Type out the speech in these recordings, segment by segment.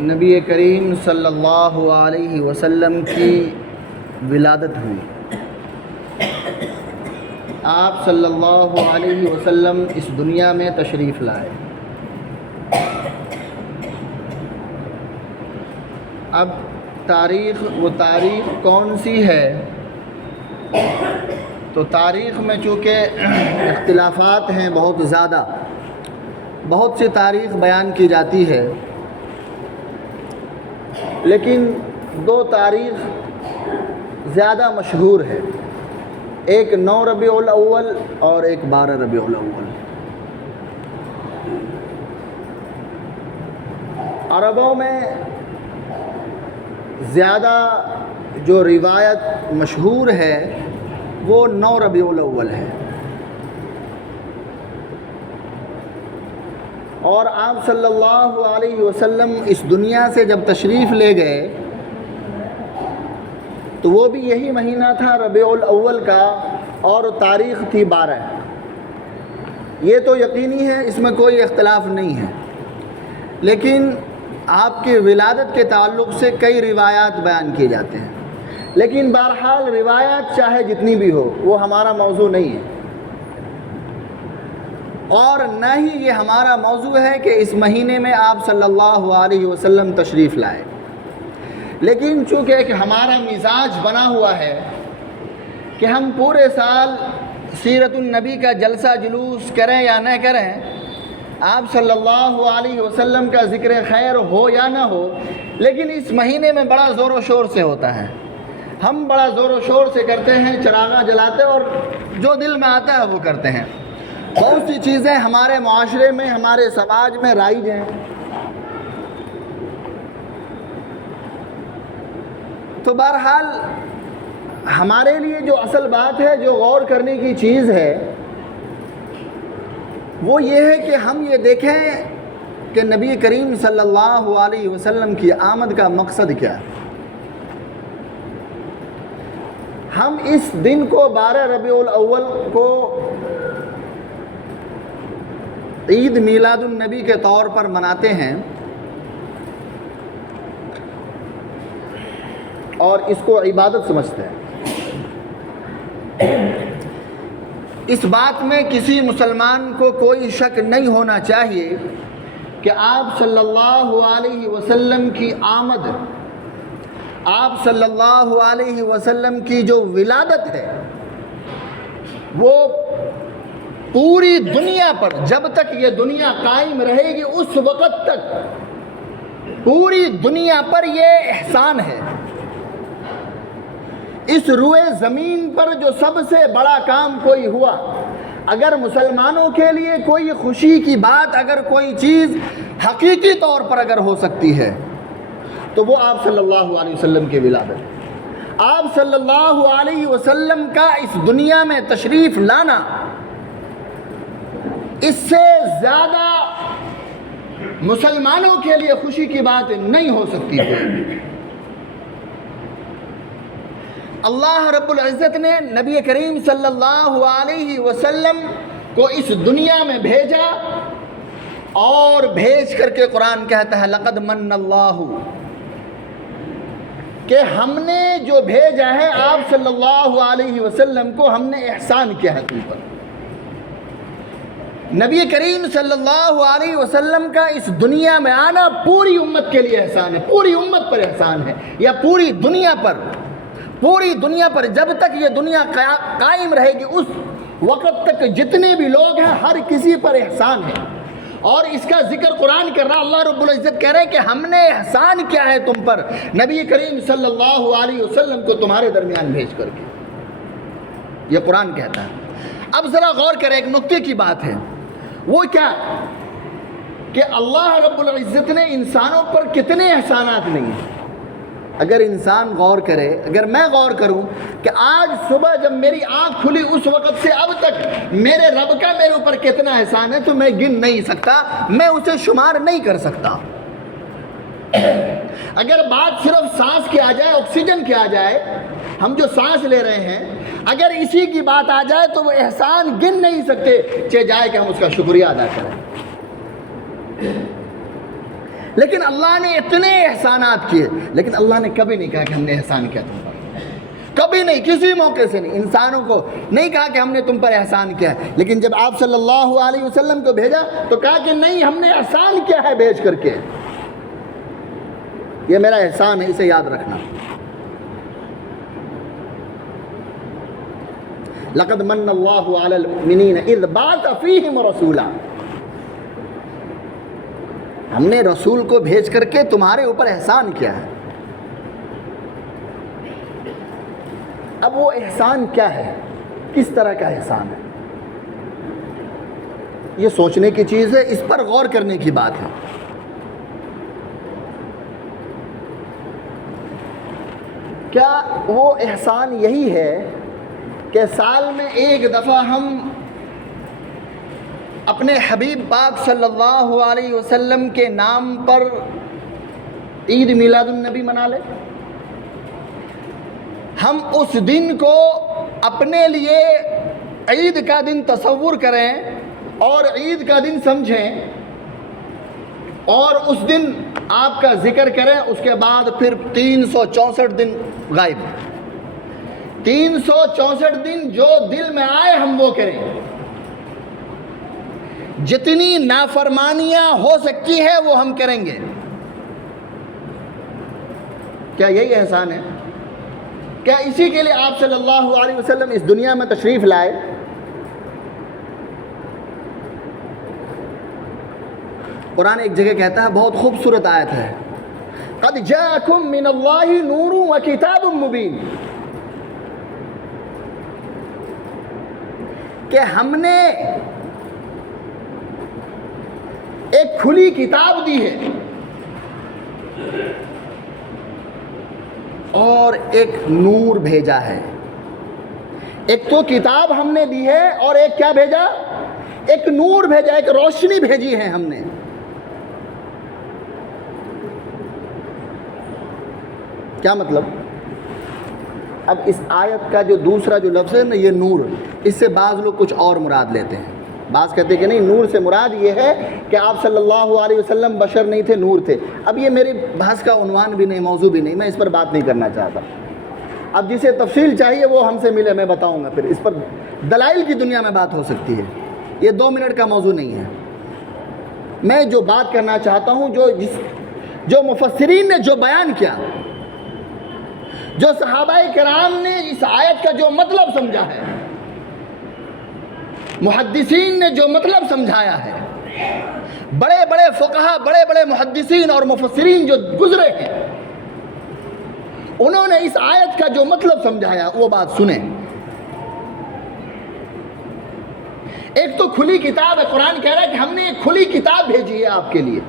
نبی کریم صلی اللہ علیہ وسلم کی ولادت ہوئی۔ آپ صلی اللہ علیہ وسلم اس دنیا میں تشریف لائے۔ اب وہ تاریخ کون سی ہے؟ تو تاریخ میں چونکہ اختلافات ہیں بہت زیادہ، بہت سی تاریخ بیان کی جاتی ہے، لیکن دو تاریخ زیادہ مشہور ہے، ایک 9 ربیع الاول اور ایک 12 ربیع الاول۔ عربوں میں زیادہ جو روایت مشہور ہے وہ 9 ربیع الاول ہے، اور آپ صلی اللہ علیہ وسلم اس دنیا سے جب تشریف لے گئے تو وہ بھی یہی مہینہ تھا ربیع الاول کا، اور تاریخ تھی 12۔ یہ تو یقینی ہے، اس میں کوئی اختلاف نہیں ہے، لیکن آپ کی ولادت کے تعلق سے کئی روایات بیان کیے جاتے ہیں، لیکن بہرحال روایات چاہے جتنی بھی ہو وہ ہمارا موضوع نہیں ہے، اور نہ ہی یہ ہمارا موضوع ہے کہ اس مہینے میں آپ صلی اللہ علیہ وسلم تشریف لائے۔ لیکن چونکہ ایک ہمارا مزاج بنا ہوا ہے کہ ہم پورے سال سیرت النبی کا جلسہ جلوس کریں یا نہ کریں، آپ صلی اللہ علیہ وسلم کا ذکر خیر ہو یا نہ ہو، لیکن اس مہینے میں بڑا زور و شور سے ہوتا ہے، ہم بڑا زور و شور سے کرتے ہیں، چراغاں جلاتے اور جو دل میں آتا ہے وہ کرتے ہیں۔ بہت سی چیزیں ہمارے معاشرے میں، ہمارے سماج میں رائج ہیں، تو بہرحال ہمارے لیے جو اصل بات ہے، جو غور کرنے کی چیز ہے، وہ یہ ہے کہ ہم یہ دیکھیں کہ نبی کریم صلی اللہ علیہ وسلم کی آمد کا مقصد کیا ہے۔ ہم اس دن کو 12 ربیع الاول کو عید میلاد النبی کے طور پر مناتے ہیں، اور اس کو عبادت سمجھتے ہیں۔ اس بات میں کسی مسلمان کو کوئی شک نہیں ہونا چاہیے کہ آپ صلی اللہ علیہ وسلم کی آمد، آپ صلی اللہ علیہ وسلم کی جو ولادت ہے، وہ پوری دنیا پر، جب تک یہ دنیا قائم رہے گی اس وقت تک پوری دنیا پر یہ احسان ہے۔ اس روئے زمین پر جو سب سے بڑا کام کوئی ہوا، اگر مسلمانوں کے لیے کوئی خوشی کی بات، اگر کوئی چیز حقیقی طور پر اگر ہو سکتی ہے تو وہ آپ صلی اللہ علیہ وسلم کی ولادت، آپ صلی اللہ علیہ وسلم کا اس دنیا میں تشریف لانا، اس سے زیادہ مسلمانوں کے لیے خوشی کی بات نہیں ہو سکتی ہے۔ اللہ رب العزت نے نبی کریم صلی اللہ علیہ وسلم کو اس دنیا میں بھیجا، اور بھیج کر کے قرآن کہتا ہے لقد من اللہ، کہ ہم نے جو بھیجا ہے آپ صلی اللہ علیہ وسلم کو، ہم نے احسان کیا ہے تم پر۔ نبی کریم صلی اللہ علیہ وسلم کا اس دنیا میں آنا پوری امت کے لیے احسان ہے، پوری امت پر احسان ہے، یا پوری دنیا پر جب تک یہ دنیا قائم رہے گی اس وقت تک جتنے بھی لوگ ہیں ہر کسی پر احسان ہے۔ اور اس کا ذکر قرآن کر رہا، اللہ رب العزت کہہ رہے ہیں کہ ہم نے احسان کیا ہے تم پر نبی کریم صلی اللہ علیہ وسلم کو تمہارے درمیان بھیج کر کے، یہ قرآن کہتا ہے۔ اب ذرا غور کریں، ایک نکتے کی بات ہے، وہ کیا کہ اللہ رب العزت نے انسانوں پر کتنے احسانات نہیں ہیں۔ اگر انسان غور کرے، اگر میں غور کروں کہ آج صبح جب میری آنکھ کھلی اس وقت سے اب تک میرے رب کا میرے اوپر کتنا احسان ہے، تو میں گن نہیں سکتا، میں اسے شمار نہیں کر سکتا۔ اگر بات صرف سانس کی آ جائے، آکسیجن کی آ جائے، ہم جو سانس لے رہے ہیں، اگر اسی کی بات آ جائے تو وہ احسان گن نہیں سکتے، چاہے جائے کہ ہم اس کا شکریہ ادا کریں۔ لیکن اللہ نے اتنے احسانات کیے، لیکن اللہ نے کبھی نہیں کہا کہ ہم نے احسان کیا تم پر، کبھی نہیں، کسی موقع سے نہیں، انسانوں کو نہیں کہا کہ ہم نے تم پر احسان کیا ہے۔ لیکن جب آپ صلی اللہ علیہ وسلم کو بھیجا تو کہا کہ نہیں، ہم نے احسان کیا ہے بھیج کر کے، یہ میرا احسان ہے، اسے یاد رکھنا۔ لقد من اللہ علی المؤمنین اذ بعث فیہم رسولا، ہم نے رسول کو بھیج کر کے تمہارے اوپر احسان کیا ہے۔ اب وہ احسان کیا ہے، کس طرح کا احسان ہے، یہ سوچنے کی چیز ہے، اس پر غور کرنے کی بات ہے۔ کیا وہ احسان یہی ہے کہ سال میں ایک دفعہ ہم اپنے حبیب پاک صلی اللہ علیہ وسلم کے نام پر عید میلاد النبی منا لیں، ہم اس دن کو اپنے لیے عید کا دن تصور کریں اور عید کا دن سمجھیں اور اس دن آپ کا ذکر کریں، اس کے بعد پھر 364 دن غائب، 364 دن جو دل میں آئے ہم وہ کریں، جتنی نافرمانیاں ہو سکتی ہے وہ ہم کریں گے۔ کیا یہی احسان ہے؟ کیا اسی کے لیے آپ صلی اللہ علیہ وسلم اس دنیا میں تشریف لائے؟ قرآن ایک جگہ کہتا ہے، بہت خوبصورت آیت ہے، قد جاءکم من اللہ نور و کتاب مبین، کہ ہم نے ایک کھلی کتاب دی ہے اور ایک نور بھیجا ہے۔ ایک تو کتاب ہم نے دی ہے اور ایک کیا بھیجا؟ ایک نور بھیجا، ایک روشنی بھیجی ہے ہم نے۔ کیا مطلب؟ اب اس آیت کا جو دوسرا جو لفظ ہے نا، یہ نور، اس سے بعض لوگ کچھ اور مراد لیتے ہیں۔ بعض کہتے ہیں کہ نہیں، نور سے مراد یہ ہے کہ آپ صلی اللہ علیہ وسلم بشر نہیں تھے، نور تھے۔ اب یہ میری بحث کا عنوان بھی نہیں، موضوع بھی نہیں، میں اس پر بات نہیں کرنا چاہتا۔ اب جسے تفصیل چاہیے وہ ہم سے ملے، میں بتاؤں گا، پھر اس پر دلائل کی دنیا میں بات ہو سکتی ہے، یہ 2 منٹ کا موضوع نہیں ہے۔ میں جو بات کرنا چاہتا ہوں، جو مفسرین نے جو بیان کیا، جو صحابہ کرام نے اس آیت کا جو مطلب سمجھا ہے، محدثین نے جو مطلب سمجھایا ہے، بڑے بڑے فقہا، بڑے بڑے محدثین اور مفسرین جو گزرے ہیں، انہوں نے اس آیت کا جو مطلب سمجھایا وہ بات سنیں۔ ایک تو کھلی کتاب ہے، قرآن کہہ رہا ہے کہ ہم نے ایک کھلی کتاب بھیجی ہے آپ کے لیے،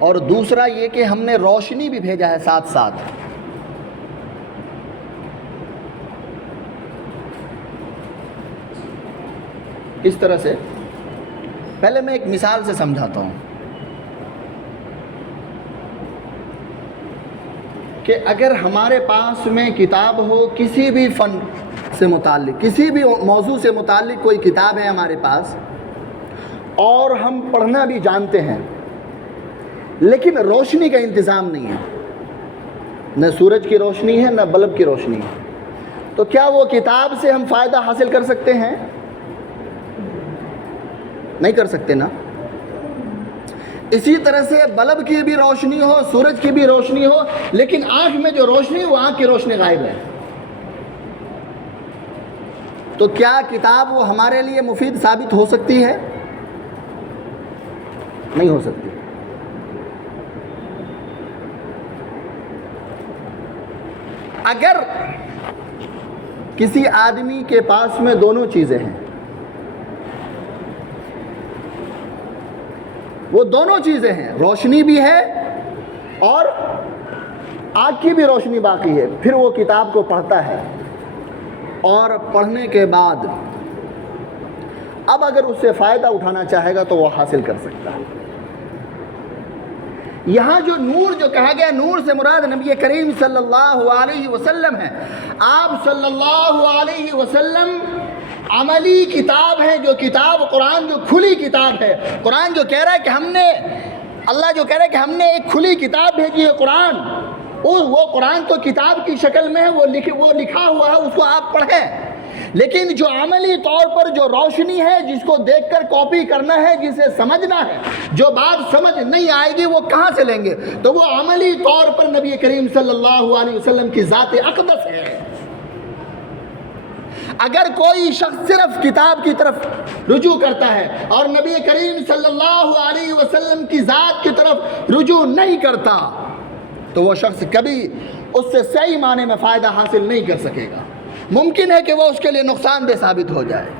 اور دوسرا یہ کہ ہم نے روشنی بھی بھیجا ہے ساتھ ساتھ۔ کس طرح سے؟ پہلے میں ایک مثال سے سمجھاتا ہوں کہ اگر ہمارے پاس میں کتاب ہو، کسی بھی فن سے متعلق، کسی بھی موضوع سے متعلق کوئی کتاب ہے ہمارے پاس، اور ہم پڑھنا بھی جانتے ہیں، لیکن روشنی کا انتظام نہیں ہے، نہ سورج کی روشنی ہے نہ بلب کی روشنی ہے، تو کیا وہ کتاب سے ہم فائدہ حاصل کر سکتے ہیں؟ نہیں کر سکتے نا۔ اسی طرح سے بلب کی بھی روشنی ہو، سورج کی بھی روشنی ہو، لیکن آنکھ میں جو روشنی، وہ آنکھ کی روشنی غائب ہے، تو کیا کتاب وہ ہمارے لیے مفید ثابت ہو سکتی ہے؟ نہیں ہو سکتی۔ اگر کسی آدمی کے پاس میں دونوں چیزیں ہیں، وہ دونوں چیزیں ہیں، روشنی بھی ہے اور آنکھ کی بھی روشنی باقی ہے، پھر وہ کتاب کو پڑھتا ہے، اور پڑھنے کے بعد اب اگر اس سے فائدہ اٹھانا چاہے گا تو وہ حاصل کر سکتا ہے۔ یہاں جو نور جو کہا گیا، نور سے مراد نبی کریم صلی اللہ علیہ وسلم ہے۔ آپ صلی اللہ علیہ وسلم عملی کتاب ہے، جو کتاب قرآن جو کھلی کتاب ہے، قرآن جو کہہ رہا ہے کہ ہم نے اللہ جو کہہ رہے ہیں کہ ہم نے ایک کھلی کتاب بھیجی ہے قرآن، وہ قرآن تو کتاب کی شکل میں ہے، وہ لکھا ہوا ہے، اس کو آپ پڑھیں، لیکن جو عملی طور پر جو روشنی ہے، جس کو دیکھ کر کاپی کرنا ہے، جسے سمجھنا ہے، جو بات سمجھ نہیں آئے گی وہ کہاں سے لیں گے؟ تو وہ عملی طور پر نبی کریم صلی اللہ علیہ وسلم کی ذات اقدس ہے۔ اگر کوئی شخص صرف کتاب کی طرف رجوع کرتا ہے اور نبی کریم صلی اللہ علیہ وسلم کی ذات کی طرف رجوع نہیں کرتا تو وہ شخص کبھی اس سے صحیح معنی میں فائدہ حاصل نہیں کر سکے گا، ممکن ہے کہ وہ اس کے لیے نقصان دہ ثابت ہو جائے۔